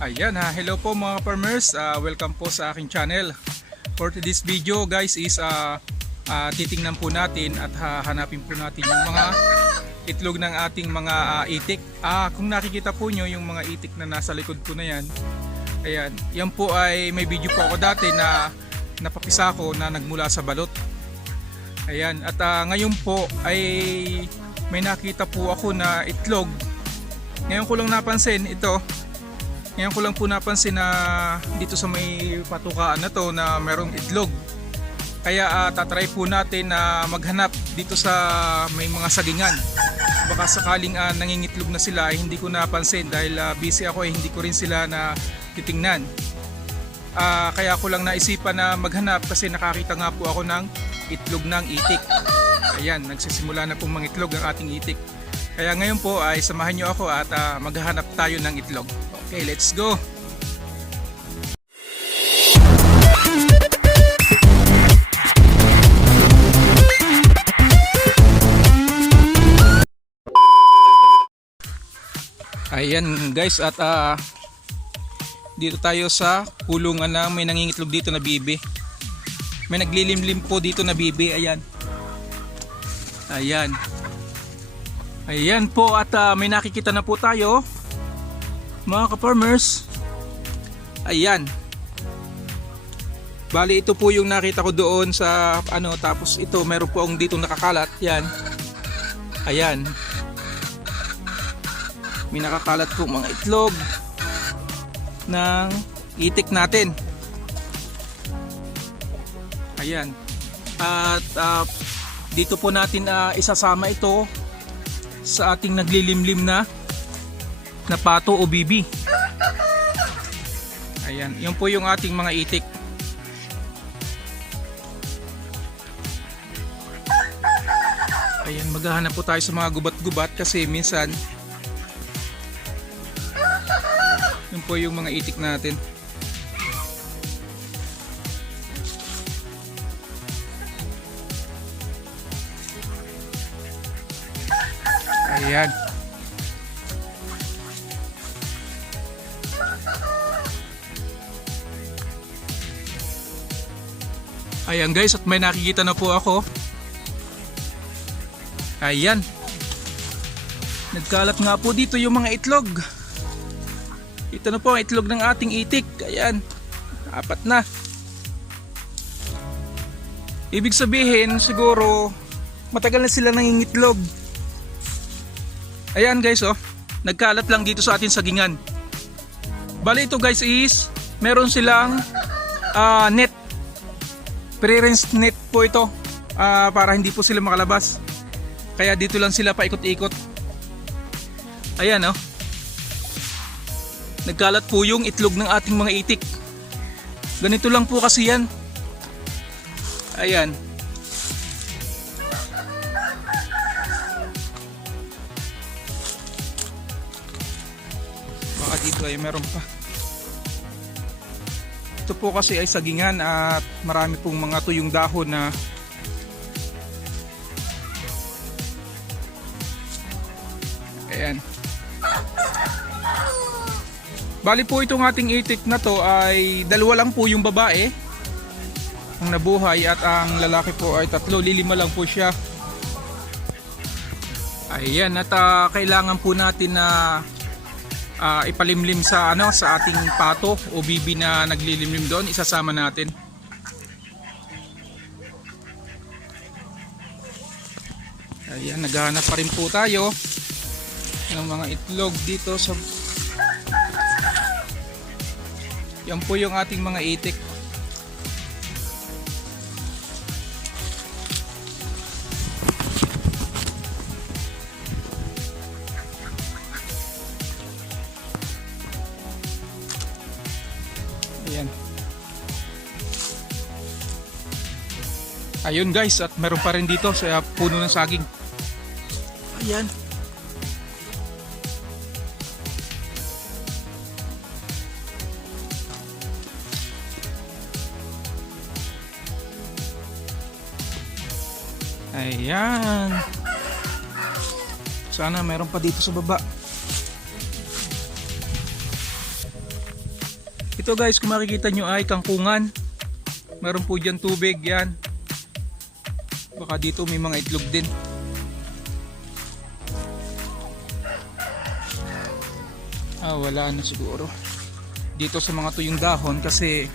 Ayan ha, hello po mga farmers, Ah, welcome po sa aking channel. For today's video guys is ah, ah, titingnan po natin at hahanapin po natin yung mga itlog ng ating mga ah, itik. Ah, kung nakikita po nyo yung mga itik na nasa likod ko na yan, ayan, yan po ay may video po ako dati na napapisa ko na nagmula sa balot. Ayan, at ah, ngayon po ay may nakita po ako na itlog. Ngayon ko lang napansin ito, ngayon ko lang po napansin na dito sa may patukaan na to na merong itlog. Kaya ah, tatry po natin na maghanap dito sa may mga sagingan. Baka sakaling ah, nangingitlog na sila ay hindi ko napansin dahil ah, busy ako eh hindi ko rin sila na titingnan. Ah, kaya ko lang naisipan na maghanap kasi nakakita nga po ako ng itlog ng itik. Ayan, nagsisimula na pong mangitlog ang ating itik. Kaya ngayon po ay samahan nyo ako at ah, maghahanap tayo ng itlog. Okay, let's go! Ayan guys at ah, dito tayo sa kulungan na may nangingitlog dito na bibi. May naglilimlim po dito na bibi. Ayan. Ayan. Ayan po at ah, may nakikita na po tayo mga ka-farmers. Ayan. Bali ito po yung nakita ko doon sa ano tapos ito meron po akong dito nakakalat. Yan. Ayan. May nakakalat po mga itlog ng itik natin. Ayan. At ah, dito po natin ah, isasama ito sa ating naglilimlim na na pato o bibi. Ayan, yun po yung ating mga itik. Ayan, maghahanap po tayo sa mga gubat-gubat kasi minsan yun po yung mga itik natin. Ayan. Ayan guys, at may nakikita na po ako. Ayan. Nagkalat nga po dito yung mga itlog. Ito na po ang itlog ng ating itik. Ayan. Apat na. Ibig sabihin, siguro, matagal na sila nangingitlog. Ayan guys, oh. Nagkalat lang dito sa ating sagingan. Bali ito guys is, meron silang ah, net pre-rinse net po ito ah, para hindi po sila makalabas. Kaya dito lang sila paikot-ikot. Ayan oh. Nagkalat po yung itlog ng ating mga itik. Ganito lang po kasi yan. Ayan. Baka dito ay meron pa ito po kasi ay sagingan at marami pong mga tuyong dahon na Ayan. Bali po itong ating itik na to ay dalawa lang po yung babae ang nabuhay at ang lalaki po ay tatlo, lilima lang po siya. Ayan at ah, kailangan po natin na ah, ipalimlim sa ano sa ating pato o bibi na naglilimlim doon isasama natin. Ayan naghahanap pa rin po tayo ng mga itlog dito sa yan po yung ating mga itik Ayun guys, at meron pa rin dito sa puno ng saging. Ayan. Ayan. Sana meron pa dito sa baba. Ito guys, kung makikita nyo ay kangkungan. Meron po dyan tubig, yan. Baka dito may mga itlog din. Ah, wala na siguro. Dito sa mga tuyong dahon kasi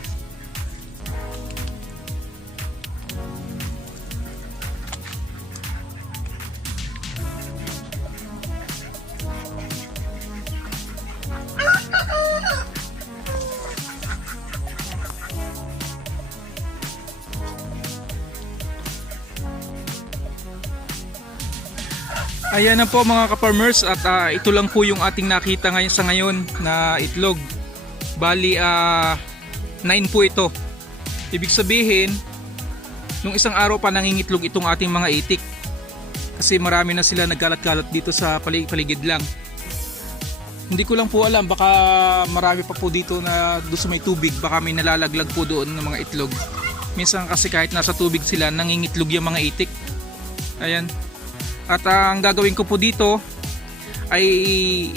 Ayan na po mga ka-farmers at ah, ito lang po yung ating nakita ngayon sa ngayon na itlog. Bali ah 9 po ito. Ibig sabihin, nung isang araw pa nangingitlog itong ating mga itik. Kasi marami na sila nagkalat-kalat dito sa palig- paligid lang. Hindi ko lang po alam, baka marami pa po dito na doon sa may tubig, baka may nalalaglag po doon ng mga itlog. Minsan kasi kahit nasa tubig sila, nangingitlog yung mga itik. Ayan. At ah, ang gagawin ko po dito ay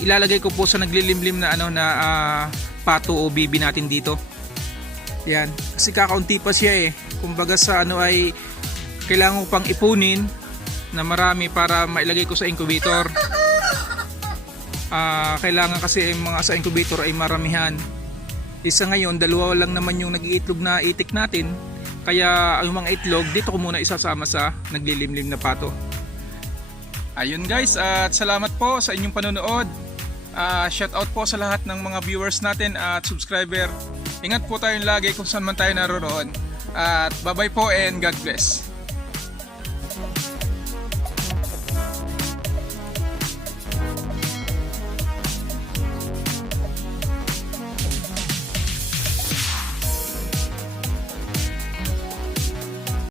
ilalagay ko po sa naglilimlim na ano na ah, pato o bibi natin dito. Yan. Kasi kakaunti pa siya eh. Kumbaga sa ano ay kailangan ko pang ipunin na marami para mailagay ko sa incubator. Ah, kailangan kasi yung mga sa incubator ay maramihan. Isa ngayon, dalawa lang naman yung nag-iitlog na itik natin. Kaya yung mga itlog, dito ko muna isasama sa naglilimlim na pato. Ayun guys, at salamat po sa inyong panonood. Ah, shout out po sa lahat ng mga viewers natin at subscriber. Ingat po tayong lagi kung saan man tayo naroon. At bye bye po and God bless.